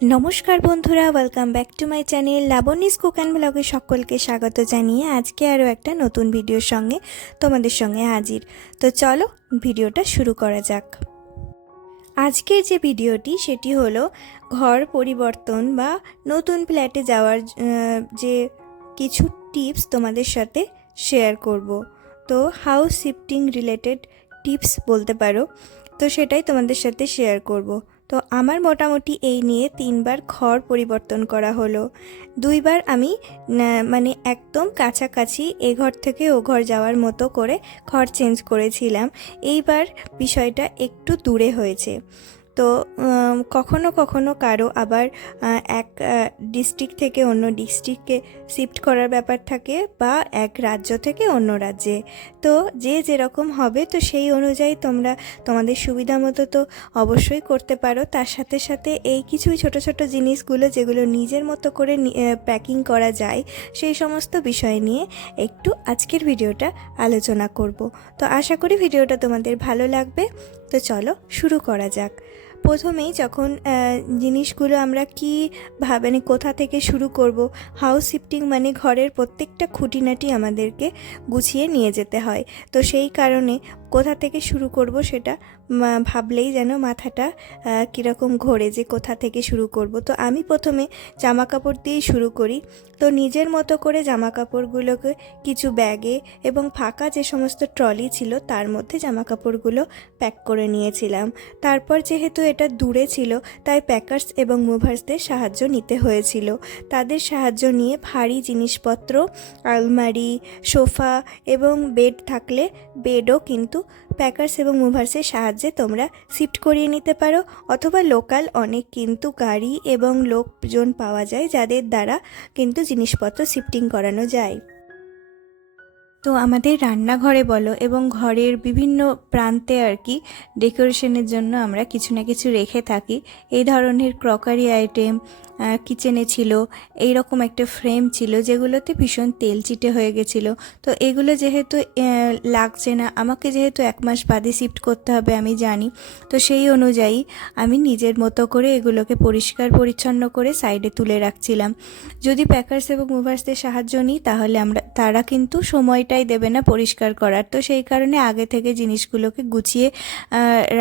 নমস্কার বন্ধুরা, welcome back to my channel Laboni's cook and ব্লগে সকলকে স্বাগত জানিয়ে আজকে আরও একটা নতুন ভিডিওর সঙ্গে তোমাদের সঙ্গে হাজির। তো চলো ভিডিওটা শুরু করা যাক। আজকের যে ভিডিওটি সেটি হলো ঘর পরিবর্তন বা নতুন ফ্ল্যাটে যাওয়ার যে কিছু টিপস তোমাদের সাথে শেয়ার করব। তো হাউস শিফটিং রিলেটেড টিপস বলতে পারো, তো সেটাই তোমাদের সাথে শেয়ার করব। তো আমার মোটামুটি এই নিয়ে 3বার ঘর পরিবর্তন করা হলো। 2বার আমি মানে একদম কাছাকাছি এ ঘর থেকে ও ঘর যাওয়ার মতো করে ঘর চেঞ্জ করেছিলাম। এইবার বিষয়টা একটু দূরে হয়েছে। তো কখনো কখনো কারো আবার এক ডিস্ট্রিক্ট থেকে অন্য ডিস্ট্রিক্টে শিফট করার ব্যাপার থাকে বা এক রাজ্য থেকে অন্য রাজ্যে। তো যে যেরকম হবে তো সেই অনুযায়ী তোমরা তোমাদের সুবিধা মতো তো অবশ্যই করতে পারো। তার সাথে সাথে এই কিছুই ছোট ছোট জিনিসগুলো যেগুলো নিজের মতো করে প্যাকিং করা যায় সেই সমস্ত বিষয় নিয়ে একটু আজকের ভিডিওটা আলোচনা করব। তো আশা করি ভিডিওটা তোমাদের ভালো লাগবে। তো চলো শুরু করা যাক। প্রথমেই যখন জিনিসগুলো আমরা মানে কোথা থেকে শুরু করব, হাউস শিফটিং মানে ঘরের প্রত্যেকটা খুঁটিনাটি আমাদেরকে গুছিয়ে নিয়ে যেতে হয়। তো সেই কারণে কোথা থেকে শুরু করব সেটা ভাবলেই যেন মাথাটা কীরকম ঘোরে যে কোথা থেকে শুরু করব। তো আমি প্রথমে জামা কাপড় দিয়েই শুরু করি। তো নিজের মতো করে জামা কাপড়গুলোকে কিছু ব্যাগে এবং ফাঁকা যে সমস্ত ট্রলি ছিল তার মধ্যে জামা কাপড়গুলো প্যাক করে নিয়েছিলাম। তারপর যেহেতু এটা দূরে ছিল তাই প্যাকার্স এবং মুভার্সদের সাহায্য নিতে হয়েছিল। তাদের সাহায্য নিয়ে ভারী জিনিসপত্র, আলমারি, সোফা এবং বেড থাকলে বেডও কিন্তু প্যাকার্স এবং মুভার্সের সাহায্যে তোমরা শিফট করিয়ে নিতে পারো, অথবা লোকাল অনেক কিন্তু গাড়ি এবং লোকজন পাওয়া যায় যাদের দ্বারা কিন্তু জিনিসপত্র শিফটিং করানো যায়। তো আমাদের রান্নাঘরে বলো এবং ঘরের বিভিন্ন প্রান্তে আর কি ডেকোরেশনের জন্য আমরা কিছু না কিছু রেখে থাকি। এই ধরনের ক্রকারি আইটেম কিচেনে ছিল, এই রকম একটা ফ্রেম ছিল যেগুলোতে ভীষণ তেল চিটে হয়ে গেছিলো। তো এগুলো যেহেতু লাগছে না, আমাকে যেহেতু 1 মাস বাদে শিফট করতে হবে আমি জানি, তো সেই অনুযায়ী আমি নিজের মতো করে এগুলোকে পরিষ্কার পরিচ্ছন্ন করে সাইডে তুলে রাখছিলাম। যদি প্যাকার্স এবং মুভার্সদের সাহায্য নিই তাহলে তারা কিন্তু সময়টাই দেবে না পরিষ্কার করার। তো সেই কারণে আগে থেকে জিনিসগুলোকে গুছিয়ে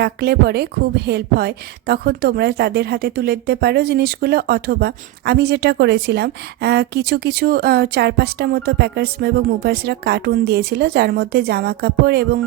রাখলে পরে খুব হেল্প হয়। তখন তোমরা তাদের হাতে তুলে দিতে পারো জিনিসগুলো, অথবা আমি যেটা করেছিলাম কিছু 4-5টা মতো প্যাকার্স এবং মুভার্সরা কার্টুন দিয়েছিল যার মধ্যে জামা কাপড় এবং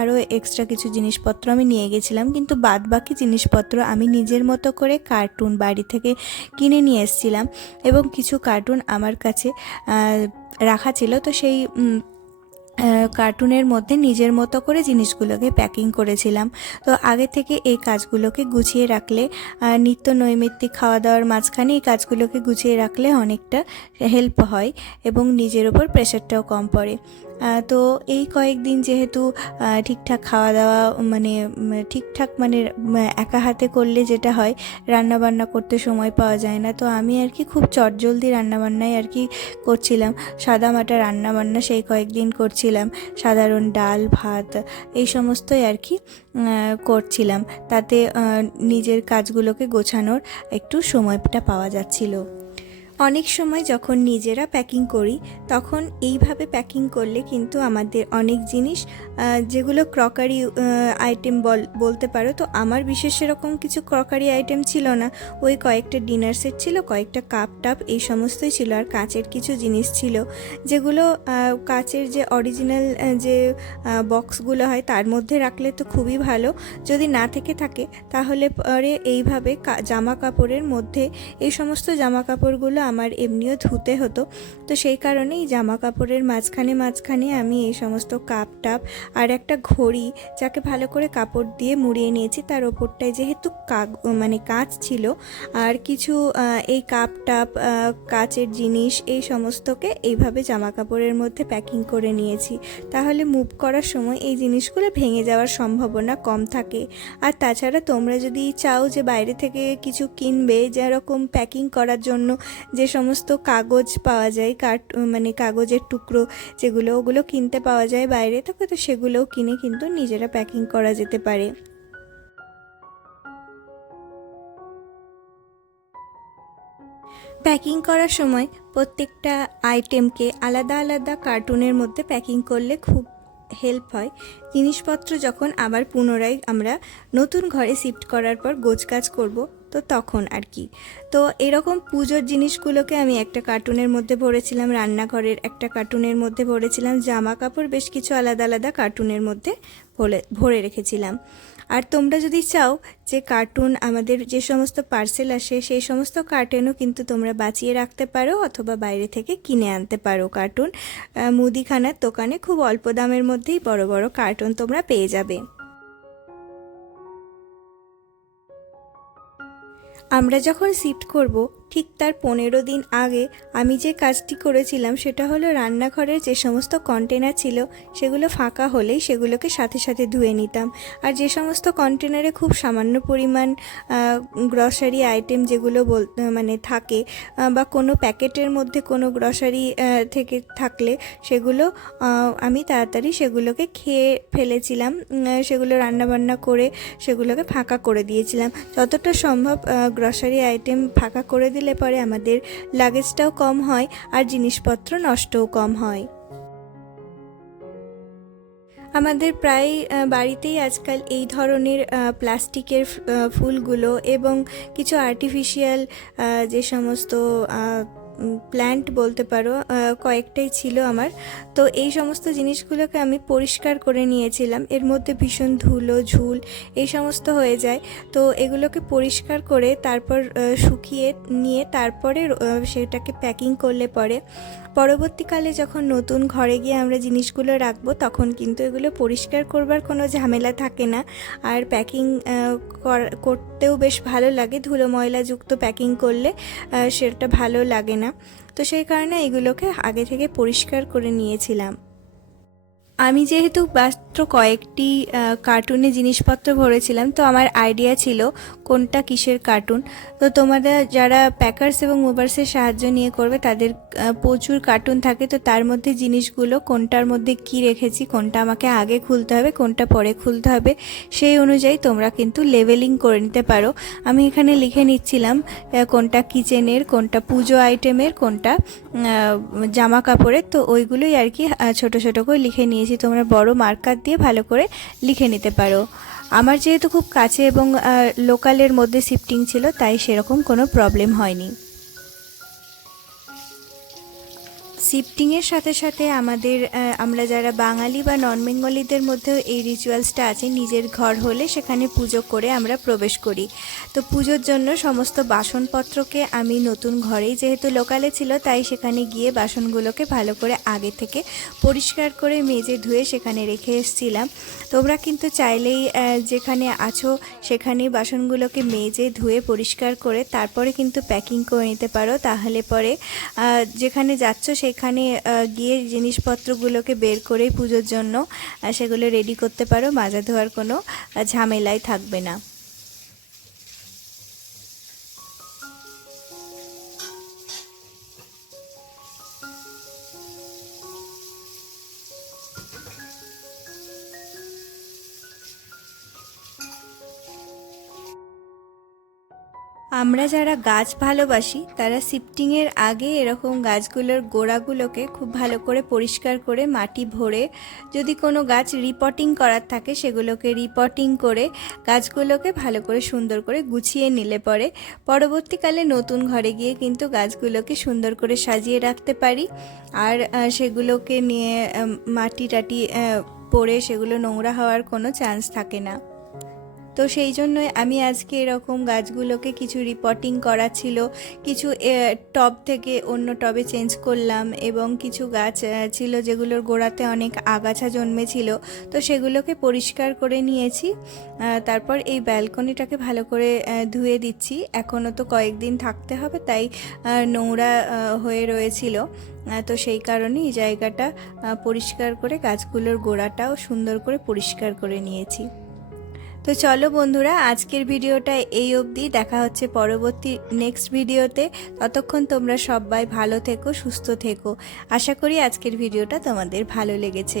আরও এক্সট্রা কিছু জিনিসপত্র আমি নিয়ে গেছিলাম। কিন্তু বাদ বাকি জিনিসপত্র আমি নিজের মতো করে কার্টুন বাড়ি থেকে কিনে নিয়ে এসেছিলাম এবং কিছু কার্টুন আমার কাছে রাখা ছিল। তো সেই কার্টুনের মধ্যে নিজের মতো করে জিনিসগুলোকে প্যাকিং করেছিলাম। তো আগে থেকে এই কাজগুলোকে গুছিয়ে রাখলে, নিত্য নৈমিত্তিক খাওয়া দাওয়ার মাঝখানে এই কাজগুলোকে গুছিয়ে রাখলে অনেকটা হেল্প হয় এবং নিজের ওপর প্রেশারটাও কম পড়ে। তো এই কয়েকদিন যেহেতু ঠিকঠাক খাওয়া দাওয়া ঠিকঠাক একা হাতে করলে যেটা হয় রান্নাবান্না করতে সময় পাওয়া যায় না। তো আমি আর কি খুব চটজলদি রান্নাবান্নাই আর কি করছিলাম, সাদামাটা রান্নাবান্না সেই কয়েকদিন করছিলাম। সাধারণ ডাল ভাত এই সমস্তই আর কি করছিলাম, তাতে নিজের কাজগুলোকে গোছানোর একটু সময়টা পাওয়া যাচ্ছিল। অনেক সময় যখন নিজেরা প্যাকিং করি তখন এইভাবে প্যাকিং করলে কিন্তু আমাদের অনেক জিনিস যেগুলো ক্রকারি আইটেম বলতে পারো, তো আমার বিশেষ সেরকম কিছু ক্রকারি আইটেম ছিল না। ওই কয়েকটা ডিনার সেট ছিল, কয়েকটা কাপ টাপ এই সমস্তই ছিল, আর কাঁচের কিছু জিনিস ছিল যেগুলো কাঁচের যে অরিজিনাল যে বক্সগুলো হয় তার মধ্যে রাখলে তো খুবই ভালো। যদি না থেকে থাকে তাহলে পরে এইভাবে জামা কাপড়ের মধ্যে এই সমস্ত জামা কাপড়গুলো আমার এমনিও ধুতে হতো। তো সেই কারণেই জামা কাপড়ের মাঝখানে আমি এই সমস্ত কাপ টাপ আর একটা ঘড়ি যাকে ভালো করে কাপড় দিয়ে মুড়িয়ে নিয়েছি, তার ওপরটায় যেহেতু কাঁচ ছিল আর কিছু এই কাপ টাপ কাচের জিনিস এই সমস্তকে এইভাবে জামা কাপড়ের মধ্যে প্যাকিং করে নিয়েছি। তাহলে মুভ করার সময় এই জিনিসগুলো ভেঙে যাওয়ার সম্ভাবনা কম থাকে। আর তাছাড়া তোমরা যদি চাও যে বাইরে থেকে কিছু কিনবে, যেরকম প্যাকিং করার জন্য যে সমস্ত কাগজ পাওয়া যায়, কাগজের টুকরো যেগুলো ওগুলো কিনতে পাওয়া যায় বাইরে থেকে, তো সেগুলোও কিনে কিন্তু নিজেরা প্যাকিং করা যেতে পারে। প্যাকিং করার সময় প্রত্যেকটা আইটেমকে আলাদা আলাদা কার্টুনের মধ্যে প্যাকিং করলে খুব হেল্প হয়। জিনিসপত্র যখন আবার পুনরায় আমরা নতুন ঘরে শিফট করার পর গোছগাছ করব, তো তখন আর কি। তো এরকম পুজোর জিনিসগুলোকে আমি একটা কার্টুনের মধ্যে ভরেছিলাম, রান্নাঘরের একটা কার্টুনের মধ্যে ভরেছিলাম, জামা কাপড় বেশ কিছু আলাদা আলাদা কার্টুনের মধ্যে ভরে রেখেছিলাম। আর তোমরা যদি চাও যে কার্টুন আমাদের যে সমস্ত পার্সেল আসে সেই সমস্ত কার্টুনও কিন্তু তোমরা বাঁচিয়ে রাখতে পারো, অথবা বাইরে থেকে কিনে আনতে পারো কার্টুন। মুদিখানার দোকানে খুব অল্প দামের মধ্যেই বড় বড় কার্টুন তোমরা পেয়ে যাবে। আমরা যখন শিফট করব ঠিক তার 15 দিন আগে আমি যে কাজটি করেছিলাম সেটা হলো রান্নাঘরের যে সমস্ত কন্টেনার ছিল সেগুলো ফাঁকা হলেই সেগুলোকে সাথে সাথে ধুয়ে নিতাম। আর যে সমস্ত কন্টেনারে খুব সামান্য পরিমাণ গ্রসারি আইটেম যেগুলো মানে থাকে, বা কোনো প্যাকেটের মধ্যে কোনো গ্রসারি থেকে থাকলে সেগুলো আমি তাড়াতাড়ি সেগুলোকে খেয়ে ফেলেছিলাম, সেগুলো রান্নাবান্না করে সেগুলোকে ফাঁকা করে দিয়েছিলাম। যতটা সম্ভব গ্রসারি আইটেম ফাঁকা করে দিলে পরে আমাদের লাগেজটাও কম হয় আর জিনিসপত্র নষ্টও কম হয়। আমাদের প্রায় বাড়িতেই আজকাল এই ধরনের প্লাস্টিকের ফুলগুলো এবং কিছু আর্টিফিশিয়াল যে সমস্ত প্ল্যান্ট বলতে পারো কয়েকটাই ছিল আমার। তো এই সমস্ত জিনিসগুলোকে আমি পরিষ্কার করে নিয়েছিলাম, এর মধ্যে ভীষণ ধুলো ঝুল এই সমস্ত হয়ে যায়। তো এগুলোকে পরিষ্কার করে তারপর শুকিয়ে নিয়ে তারপরে সেটাকে প্যাকিং করলে পরে পরবর্তীকালে যখন নতুন ঘরে গিয়ে আমরা জিনিসগুলো রাখবো তখন কিন্তু এগুলো পরিষ্কার করবার কোনো ঝামেলা থাকে না। আর প্যাকিং করতেও বেশ ভালো লাগে, ধুলো ময়লাযুক্ত প্যাকিং করলে সেটা ভালো লাগে না। তো সেই কারণে এগুলোকে আগে থেকে পরিষ্কার করে নিয়েছিলাম। আমি যেহেতু মাত্র কয়েকটি কার্টুনে জিনিসপত্র ভরেছিলাম, তো আমার আইডিয়া ছিল কোনটা কিসের কার্টুন। তো তোমাদের যারা প্যাকার্স এবং মুভার্সের সাহায্য নিয়ে করবে তাদের প্রচুর কার্টুন থাকে, তো তার মধ্যে জিনিসগুলো কোনটার মধ্যে কি রেখেছি, কোনটা আমাকে আগে খুলতে হবে, কোনটা পরে খুলতে হবে, সেই অনুযায়ী তোমরা কিন্তু লেভেলিং করে নিতে পারো। আমি এখানে লিখে নিচ্ছিলাম কোনটা কিচেনের, কোনটা পুজো আইটেমের, কোনটা জামা কাপড়ের। তো ওইগুলোই আর কি ছোট ছোট করে লিখে নিয়েছি। তোমরা বড় মার্কার দিয়ে ভালো করে লিখে নিতে পারো। আমার যেহেতু খুব কাছে এবং লোকালের মধ্যে শিফটিং ছিল তাই সেরকম কোনো প্রবলেম হয়নি। শিফটিংয়ের সাথে সাথে আমরা যারা বাঙালি বা নন বেঙ্গলিদের মধ্যেও এই রিচুয়ালসটা আছে, নিজের ঘর হলে সেখানে পুজো করে আমরা প্রবেশ করি। তো পুজোর জন্য সমস্ত বাসনপত্রকে আমি নতুন ঘরেই যেহেতু লোকালে ছিল তাই সেখানে গিয়ে বাসনগুলোকে ভালো করে আগে থেকে পরিষ্কার করে মেজে ধুয়ে সেখানে রেখে এসেছিলাম। তোমরা কিন্তু চাইলেই যেখানে আছো সেখানে বাসনগুলোকে মেজে ধুয়ে পরিষ্কার করে তারপরে কিন্তু প্যাকিং করে নিতে পারো। তাহলে পরে যেখানে যাচ্ছ সেখানে গিয়ে জিনিসপত্রগুলোকে বের করে পুজোর জন্য সেগুলো রেডি করতে পারো, মাজা ধোয়ার কোনো ঝামেলাই থাকবে না। আমরা যারা গাছ ভালোবাসি তারা শিফটিংয়ের আগে এরকম গাছগুলোর গোড়াগুলোকে খুব ভালো করে পরিষ্কার করে মাটি ভরে, যদি কোনো গাছ রিপটিং করার থাকে সেগুলোকে রিপটিং করে গাছগুলোকে ভালো করে সুন্দর করে গুছিয়ে নিলে পরে পরবর্তীকালে নতুন ঘরে গিয়ে কিন্তু গাছগুলোকে সুন্দর করে সাজিয়ে রাখতে পারি। আর সেগুলোকে নিয়ে মাটি টাটি পড়ে সেগুলো নোংরা হওয়ার কোনো চান্স থাকে না। তো সেই জন্যই আমি আজকে এরকম গাছগুলোকে কিছু রিপটিং করা ছিল, কিছু টব থেকে অন্য টবে চেঞ্জ করলাম এবং কিছু গাছ ছিল যেগুলোর গোড়াতে অনেক আগাছা জন্মেছিল, তো সেগুলোকে পরিষ্কার করে নিয়েছি। তারপর এই ব্যালকনিটাকে ভালো করে ধুয়ে দিচ্ছি। এখনও তো কয়েকদিন থাকতে হবে তাই নোংরা হয়ে রয়েছিল, তো সেই কারণে এই জায়গাটা পরিষ্কার করে গাছগুলোর গোড়াটাও সুন্দর করে পরিষ্কার করে নিয়েছি। তো চলো বন্ধুরা, আজকের ভিডিওটা এই অবধি। দেখা হচ্ছে পরবর্তী নেক্সট ভিডিওতে। ততক্ষণ তোমরা সবাই ভালো থেকো, সুস্থ থেকো। আশা করি আজকের ভিডিওটা তোমাদের ভালো লেগেছে।